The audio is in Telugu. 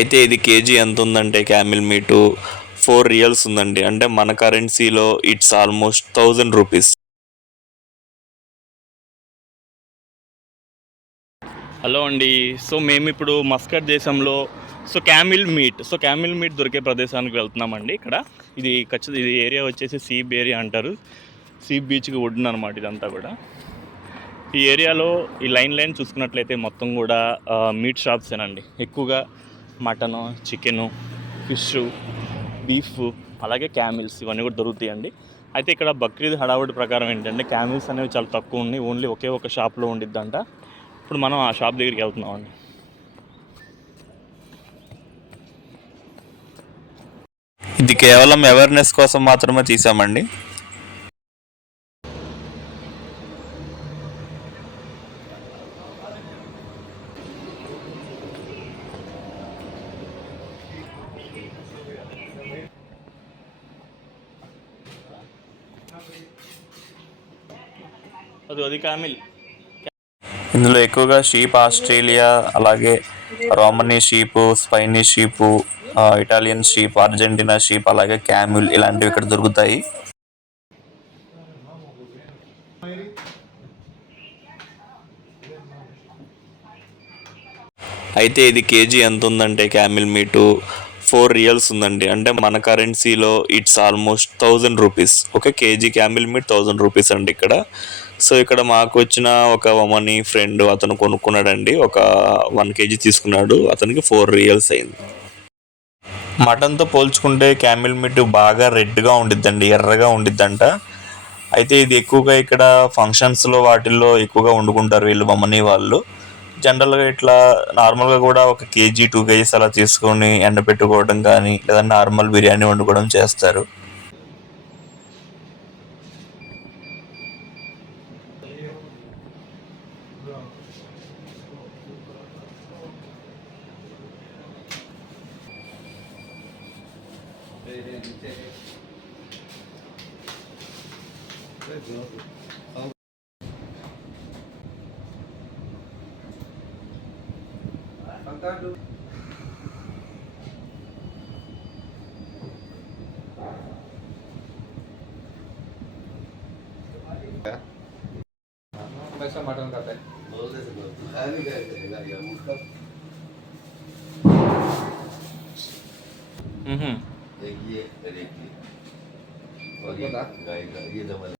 అయితే ఇది కేజీ ఎంత ఉందంటే క్యామిల్ మీటు 4 రియల్స్ ఉందండి. అంటే మన కరెన్సీలో ఇట్స్ ఆల్మోస్ట్ 1000 రూపీస్. హలో అండి. సో మేము ఇప్పుడు మస్కట్ దేశంలో క్యామిల్ మీట్ దొరికే ప్రదేశానికి వెళ్తున్నామండి. ఇది ఏరియా వచ్చేసి సీబ్ ఏరియా అంటారు. సీబ్ బీచ్కి ఒడ్డున అనమాట ఇదంతా కూడా. ఈ ఏరియాలో ఈ లైన్ చూసుకున్నట్లయితే మొత్తం కూడా మీట్ షాప్సేనండి. ఎక్కువగా మటను, చికెను, ఫిష్, బీఫ్, అలాగే క్యామిల్స్ ఇవన్నీ కూడా దొరుకుతాయండి. అయితే ఇక్కడ బక్రీద్ హడావుడి ప్రకారం ఏంటంటే క్యామిల్స్ అనేవి చాలా తక్కువ ఉన్నాయి. ఓన్లీ ఒకే ఒక షాప్లో ఉండిద్దంట. ఇప్పుడు మనం ఆ షాప్ దగ్గరికి వెళ్తున్నామండి. ఇది కేవలం అవేర్నెస్ కోసం మాత్రమే తీసామండి. అది క్యామిల్. ఇందులో ఎక్కువగా షీప్ ఆస్ట్రేలియా, అలాగే Romney sheep, Spanish sheep, Italian sheep, Argentina sheep, అలాగే క్యామిల్ ఇలాంటివి ఇక్కడ దొరుకుతాయి. అయితే ఇది కేజీ ఎంత ఉందంటే క్యామిల్ మీటు 4 రియల్స్ ఉందండి. అంటే మన కరెన్సీలో it's almost 1000 rupees. Okay, KG Camel meet 1000 rupees అండి ఇక్కడ. సో ఇక్కడ మాకు వచ్చిన ఒక వమనీ ఫ్రెండ్ అతను కొనుక్కున్నాడండి. ఒక 1 కేజీ తీసుకున్నాడు. అతనికి 4 రియల్స్ అయింది. మటన్తో పోల్చుకుంటే క్యామిల్ మీట్ బాగా రెడ్గా ఉండిద్దండి, ఎర్రగా ఉండిద్దంట. అయితే ఇది ఎక్కువగా ఇక్కడ ఫంక్షన్స్లో వాటిల్లో ఎక్కువగా వండుకుంటారు వీళ్ళు వమనీ వాళ్ళు. జనరల్గా ఇట్లా నార్మల్గా కూడా ఒక కేజీ 2 కేజీస్ అలా తీసుకొని ఎండబెట్టుకోవడం కానీ, లేదా నార్మల్ బిర్యానీ వండుకోవడం చేస్తారు. हमेशा मटन खाता है। हम्म। एक ये और एक ये और ये गाय का ये